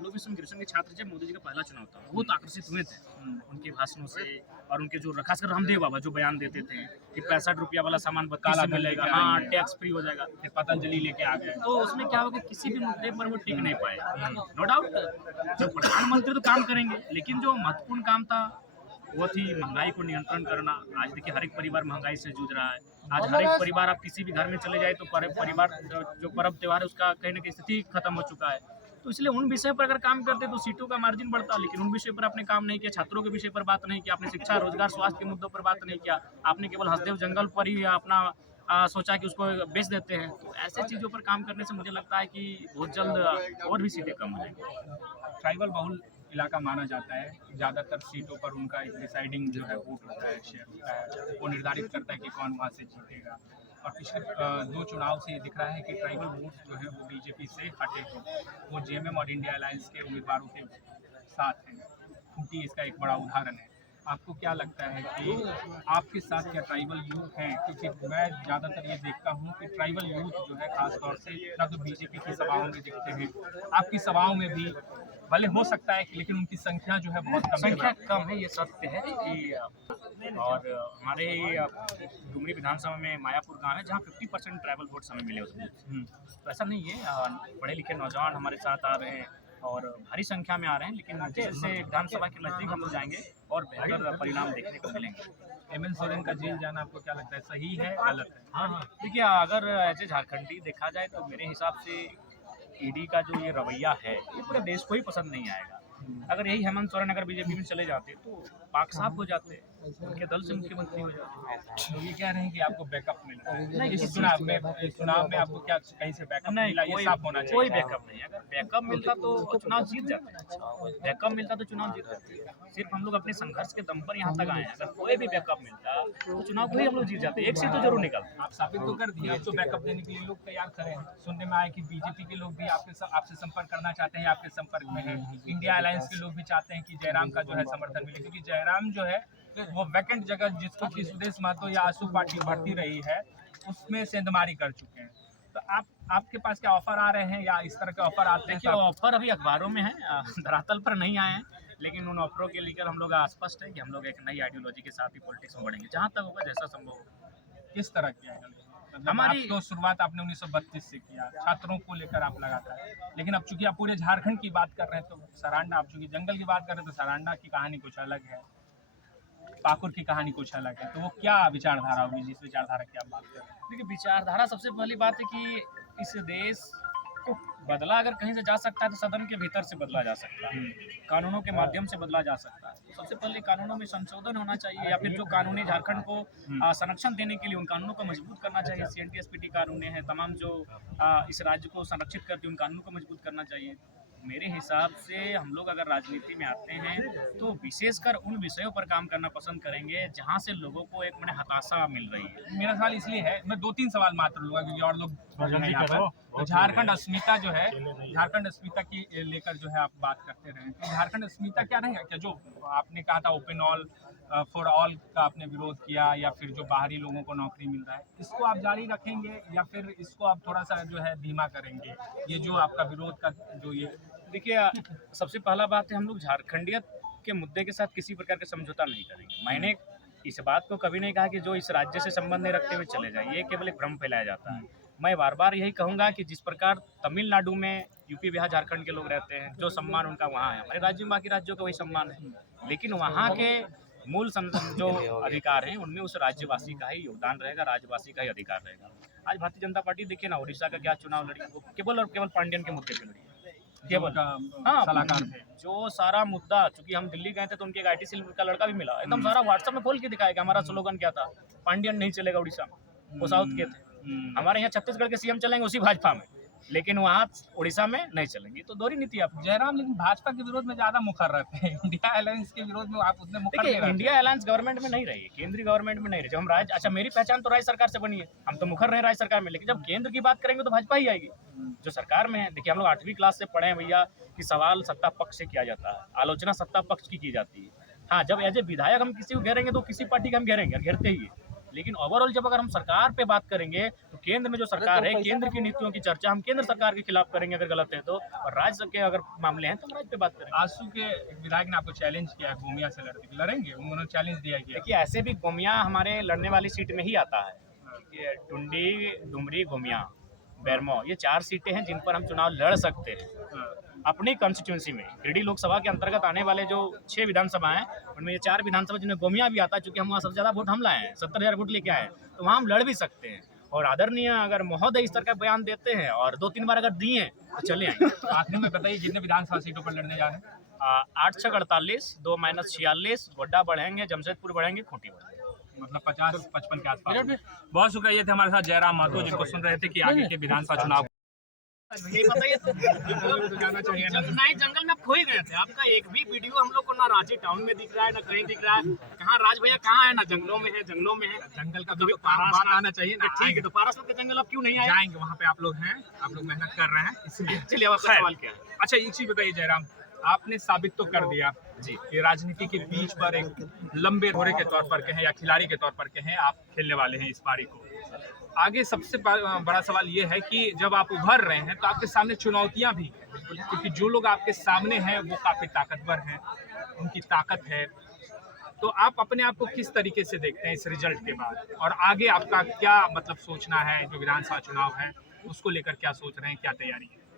हिंदू विश्व के छात्र जब मोदी जी का पहला चुनाव था बहुत आकर्षित हुए थे उनके भाषणों से और उनके जो खासकर रामदेव बाबा जो बयान देते थे कि 65 रुपया वाला सामान 32 से मिलेगा, हाँ टैक्स फ्री हो जाएगा, फिर पतंजलि लेके आ गए। तो उसमें क्या होगा, किसी भी मुद्दे पर वो टिक नहीं पाए। नो डाउट जो प्रधानमंत्री तो काम करेंगे, लेकिन जो महत्वपूर्ण काम था वो थी महंगाई को नियंत्रण करना। आज देखिए हर एक परिवार महंगाई से जूझ रहा है। आज हर एक परिवार, आप किसी भी घर में चले जाए तो परिवार जो पर्व त्योहार है उसका कहीं ना कहीं स्थिति खत्म हो चुका है। तो इसलिए उन विषय पर अगर काम करते तो सीटों का मार्जिन बढ़ता, लेकिन उन विषय पर आपने काम नहीं किया। छात्रों के विषय पर बात नहीं किया आपने, शिक्षा रोजगार स्वास्थ्य के मुद्दों पर बात नहीं किया आपने, केवल हसदेव जंगल पर ही अपना सोचा कि उसको बेच देते हैं। तो ऐसे चीज़ों पर काम करने से मुझे लगता है कि बहुत जल्द और भी सीटें कम हो जाएंगी। ट्राइबल बहुल इलाका माना जाता है, ज़्यादातर सीटों पर उनका एक डिसाइडिंग जो है वोट होता है, शेयर होता है, वो निर्धारित करता है कि कौन वहाँ से जीतेगा। और पिछले 2 चुनाव से ये दिख रहा है कि ट्राइबल वोट जो है वो बीजेपी से हटे हैं, वो जेएमएम और इंडिया अलायंस के उम्मीदवारों के साथ हैं। खूंटी इसका एक बड़ा उदाहरण है। आपको क्या लगता है कि आपके साथ क्या ट्राइबल यूथ हैं? क्योंकि मैं ज़्यादातर ये देखता हूँ कि ट्राइबल यूथ जो है खास तौर से ना तो बीजेपी की सभाओं में दिखते हैं, आपकी सभाओं में भी भले हो सकता है, लेकिन उनकी संख्या जो है बहुत कम संख्या कम है, ये सत्य है कि और हमारे डुमरी विधानसभा में मायापुर गांव है जहां 50% ट्राइबल वोट्स हमें मिले उसमें। तो ऐसा नहीं है, पढ़े लिखे नौजवान हमारे साथ आ रहे हैं और भारी संख्या में आ रहे हैं, लेकिन जैसे विधानसभा के नज़दीक हम लोग जाएंगे और बेहतर परिणाम देखने को मिलेंगे। हेमंत सोरेन का जेल जाना आपको क्या लगता है, सही है गलत है? हाँ, देखिए अगर एज ए झारखंडी देखा जाए तो मेरे हिसाब से ईडी का जो ये रवैया है ये पूरे देश को ही पसंद नहीं आएगा। अगर यही हेमंत सोरेन अगर बीजेपी में चले जाते तो पाक साफ हो जाते, उनके दल से मुख्यमंत्री हो जाते। तो ये कह रहे हैं कि आपको बैकअप मिला है नहीं, इस चुनाव में आपको क्या कहीं से बैकअप नहीं, मिला, ये साफ होना चाहिए। कोई बैकअप नहीं। अगर बैकअप मिलता तो चुनाव जीत जाते, बैकअप मिलता तो चुनाव जीत जाते। सिर्फ हम लोग अपने संघर्ष के दम पर यहाँ तक आए हैं। अगर कोई भी बैकअप मिलता तो चुनाव को ही हम लोग जीत जाते, एक सीट तो जरूर निकलता। आप साबित तो कर दिया, अब तो बैकअप देने के लिए लोग तैयार खड़े हैं। सुनने में आया कि बीजेपी के लोग भी आपसे संपर्क करना चाहते हैं, आपके संपर्क में है। इंडिया अलायंस के लोग भी चाहते हैं कि जयराम का जो है समर्थन मिले, क्योंकि जयराम जो है वो वैकेंट जगह जिसको कि सुदेश महतो या आशु पार्टी भरती रही है उसमें सेंधमारी कर चुके हैं। तो आपके पास क्या ऑफर आ रहे हैं या इस तरह के ऑफर आते हैं? देखिए ऑफर अभी अखबारों में है, धरातल पर नहीं आए हैं, लेकिन उन ऑफरों के लेकर हम लोग स्पष्ट है कि हम लोग एक नई आइडियोलॉजी के साथ ही पॉलिटिक्स में बढ़ेंगे, जहाँ तक होगा जैसा संभव होगा। किस तरह की आइडियोलॉजी? मतलब हमारी तो शुरुआत आपने 1932 से किया, छात्रों को लेकर आप लगातार, लेकिन अब चूंकि आप पूरे झारखंड की बात कर रहे हैं तो सरांडा, आप चूंकि जंगल की बात कर रहे हैं तो सरांडा की कहानी कुछ अलग है, पाकुर की कहानी कुछ अलग है। तो वो क्या विचारधारा होगी जिस विचारधारा की आप बात कर रहे हैं? देखिए विचारधारा सबसे पहली बात है कि इस देश को बदला अगर कहीं से जा सकता है तो सदन के भीतर से बदला जा सकता है, कानूनों के माध्यम से बदला जा सकता है। तो सबसे पहले कानूनों में संशोधन होना चाहिए, या फिर जो कानूनी झारखंड को संरक्षण देने के लिए उन कानूनों को मजबूत करना चाहिए। CNTSPT कानून है, तमाम जो इस राज्य को संरक्षित करती है उन कानूनों को मजबूत करना चाहिए। मेरे हिसाब से हम लोग अगर राजनीति में आते हैं तो विशेषकर उन विषयों पर काम करना पसंद करेंगे जहां से लोगों को एक मैंने हताशा मिल रही है। मेरा सवाल इसलिए है, मैं 2-3 सवाल मात्र लूँगा क्योंकि और लोग यहाँ पर तो झारखंड अस्मिता जो है, झारखंड अस्मिता की लेकर जो है आप बात करते रहे, तो झारखंड अस्मिता क्या रहेगा? क्या जो आपने कहा था ओपन ऑल फॉर ऑल का आपने विरोध किया, या फिर जो बाहरी लोगों को नौकरी मिल रहा है, इसको आप जारी रखेंगे या फिर इसको आप थोड़ा सा जो है धीमा करेंगे? ये जो आपका विरोध का जो ये देखिए सबसे पहला बात है, हम लोग झारखंडियत के मुद्दे के साथ किसी प्रकार का समझौता नहीं करेंगे। मैंने इस बात को कभी नहीं कहा कि जो इस राज्य से संबंध नहीं रखते हुए चले जाए, ये केवल एक भ्रम फैलाया जाता है। मैं बार बार यही कहूँगा कि जिस प्रकार तमिलनाडु में यूपी बिहार झारखंड के लोग रहते हैं, जो सम्मान उनका वहाँ है, हमारे राज्य में बाकी राज्यों का वही सम्मान है, लेकिन वहाँ के मूल जो अधिकार हैं उनमें उस राज्यवासी का ही योगदान रहेगा, राज्यवासी का ही अधिकार रहेगा। आज भारतीय जनता पार्टी देखिए ना, उड़ीसा का क्या चुनाव लड़ी, वो केवल और केवल पांडियन के मुद्दे पर लड़ी, केवल सलाहकार थे। जो सारा मुद्दा, चूंकि हम दिल्ली गए थे तो उनके एक IT सेल का लड़का भी मिला, एकदम सारा व्हाट्सएप में खोल के दिखाया कि हमारा स्लोगन क्या था, पांडियन नहीं चलेगा उड़ीसा में, वो साउथ के थे। हमारे यहाँ छत्तीसगढ़ के CM चलेंगे उसी भाजपा में, लेकिन वहाँ उड़ीसा में नहीं चलेंगी। तो दोहरी नीति आप जयराम लेकिन भाजपा के विरोध में ज्यादा मुखर रहते हैं, इंडिया अलायंस के विरोध में आप उतने मुखर नहीं देखिए, रहते। इंडिया अलायंस गवर्नमेंट में नहीं रही है, केंद्रीय गवर्नमेंट में नहीं रही। जब हम राज्य, अच्छा मेरी पहचान तो राज्य सरकार से बनी है, हम तो मुखर रहे राज्य सरकार में, लेकिन जब केंद्र की बात करेंगे तो भाजपा ही आएगी जो सरकार में है। देखिए हम लोग 8वीं क्लास से पढ़े हैं भैया कि सवाल सत्ता पक्ष से किया जाता है, आलोचना सत्ता पक्ष की जाती है। हाँ, जब एज ए विधायक हम किसी को घेरेंगे तो किसी पार्टी का हम घेरेंगे, घेरते ही है। लेकिन ओवरऑल जब अगर हम सरकार पे बात करेंगे तो केंद्र में जो सरकार है, केंद्र की नीतियों की चर्चा हम केंद्र सरकार के खिलाफ करेंगे अगर गलत है तो, और राज्य के अगर मामले हैं तो हम राज्य पे बात करेंगे। आजसू के एक विधायक ने आपको चैलेंज किया है गोमिया से लड़ेंगे, उन्होंने चैलेंज दिया गया। देखिए ऐसे भी गोमिया हमारे लड़ने वाली सीट में ही आता है, ये टुंडी, डुमरी, गोमिया, बैरमो, ये 4 सीटें हैं जिन पर हम चुनाव लड़ सकते हैं अपनी कॉन्स्टिट्यूंसी में। गिरिडीह लोकसभा के अंतर्गत आने वाले जो 6 विधानसभा हैं उनमें ये 4 विधानसभा जिनमें गोमिया भी आता है, चूंकि हम वहाँ सबसे ज़्यादा वोट हम लाए हैं, 70,000 वोट लेके आए हैं, तो वहाँ हम लड़ भी सकते हैं। और आदरणीय अगर महोदय इस तरह का बयान देते हैं और 2-3 बार अगर दिए तो चले आएंगे। आखिर में बताइए कितने विधानसभा सीटों पर लड़ने जा रहे हैं? 8-6 48, 2-46, गोड्डा बढ़ेंगे, जमशेदपुर बढ़ेंगे, खूंटी बढ़ेंगे, मतलब 50-55 के आसपास। बहुत शुक्रिया, ये थे हमारे साथ जयराम महतो जिनको सुन रहे थे कि आगे के विधानसभा चुनाव यही बताइए जाना चाहिए ना। नहीं, जंगल में खो ही गए थे। आपका एक भी वीडियो हम लोग को ना रांची टाउन में दिख रहा है ना कहीं दिख रहा है। कहाँ राज भैया कहाँ है? ना जंगलों में है, जंगलों में है। जंगल का भी बात आना चाहिए ना। ठीक है, तो पारासर के जंगल अब क्यों नहीं आए? जाएंगे वहाँ पे, आप लोग हैं, आप लोग मेहनत कर रहे हैं इसलिए। चलिए अब आपका सवाल क्या है? अच्छा एक चीज बताइए जयराम, आपने साबित तो कर दिया जी कि राजनीति के बीच पर एक लंबे घोड़े के तौर पर कहें या खिलाड़ी के तौर पर कहें आप खेलने वाले हैं इस पारी को। आगे सबसे बड़ा सवाल ये है कि जब आप उभर रहे हैं तो आपके सामने चुनौतियां भी हैं, क्योंकि जो लोग आपके सामने हैं वो काफी ताकतवर हैं, उनकी ताकत है। तो आप अपने आप को किस तरीके से देखते हैं इस रिजल्ट के बाद, और आगे आपका क्या मतलब सोचना है? जो विधानसभा चुनाव है उसको लेकर क्या सोच रहे हैं, क्या तैयारी है?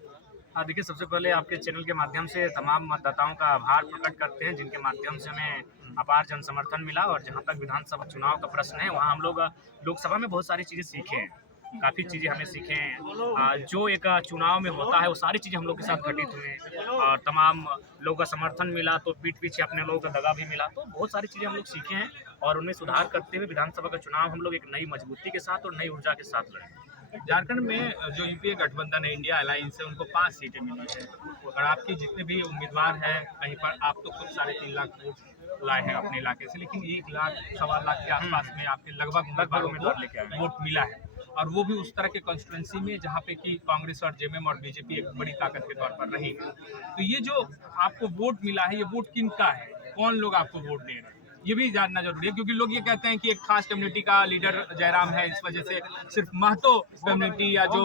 हाँ देखिए, सबसे पहले आपके चैनल के माध्यम से तमाम मतदाताओं का आभार प्रकट करते हैं जिनके माध्यम से हमें अपार जन समर्थन मिला। और जहाँ तक विधानसभा चुनाव का प्रश्न है, वहाँ हम लोग लोकसभा में बहुत सारी चीज़ें सीखे हैं, काफ़ी चीज़ें हमने सीखे हैं। जो एक चुनाव में होता है वो सारी चीज़ें हम लोग के साथ घटित हुए और तमाम लोगों का समर्थन मिला, तो पीठ पीछे अपने लोगों का दगा भी मिला। तो बहुत सारी चीज़ें हम लोग सीखे हैं और उनमें सुधार करते हुए विधानसभा का चुनाव हम लोग एक नई मजबूती के साथ और नई ऊर्जा के साथ लड़ें। झारखंड में जो यूपीए गठबंधन है, इंडिया अलायंस है, उनको 5 सीटें मिली है और आपके जितने भी उम्मीदवार हैं कहीं पर आप तो खुद 3.5 लाख वोट लाए हैं अपने इलाके से, लेकिन 1 लाख 1.25 लाख के आसपास में आपके लगभग उम्मीदवार लेके आए वोट मिला है, और वो भी उस तरह के कॉन्स्टिट्यूंसी में जहाँ पे कि कांग्रेस और जेएमएम और बीजेपी एक बड़ी ताकत के तौर पर रही है। तो ये जो आपको वोट मिला है, ये वोट किनका है? कौन लोग आपको वोट दे रहे हैं? ये भी जानना जरूरी है, क्योंकि लोग ये कहते हैं कि एक खास कम्युनिटी का लीडर जयराम है, इस वजह से सिर्फ महतो कम्युनिटी या जो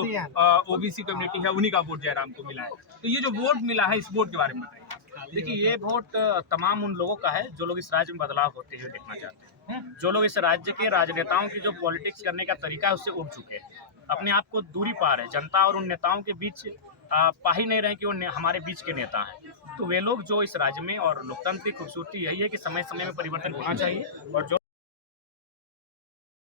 ओबीसी कम्युनिटी है उन्हीं का वोट जयराम को मिला है। तो ये जो वोट मिला है, इस वोट के बारे में बताइए। देखिए, ये वोट तमाम उन लोगों का है जो लोग इस राज्य में बदलाव होते हुए देखना चाहते हैं, जो लोग इस राज्य के राजनेताओं की जो पॉलिटिक्स करने का तरीका है उससे उब चुके हैं, अपने आप को दूरी पार है, जनता और उन नेताओं के बीच पा ही नहीं रहे कि वो हमारे बीच के नेता हैं। तो वे लोग जो इस राज्य में, और लोकतंत्र की खूबसूरती यही है कि समय समय में परिवर्तन होना चाहिए, और जो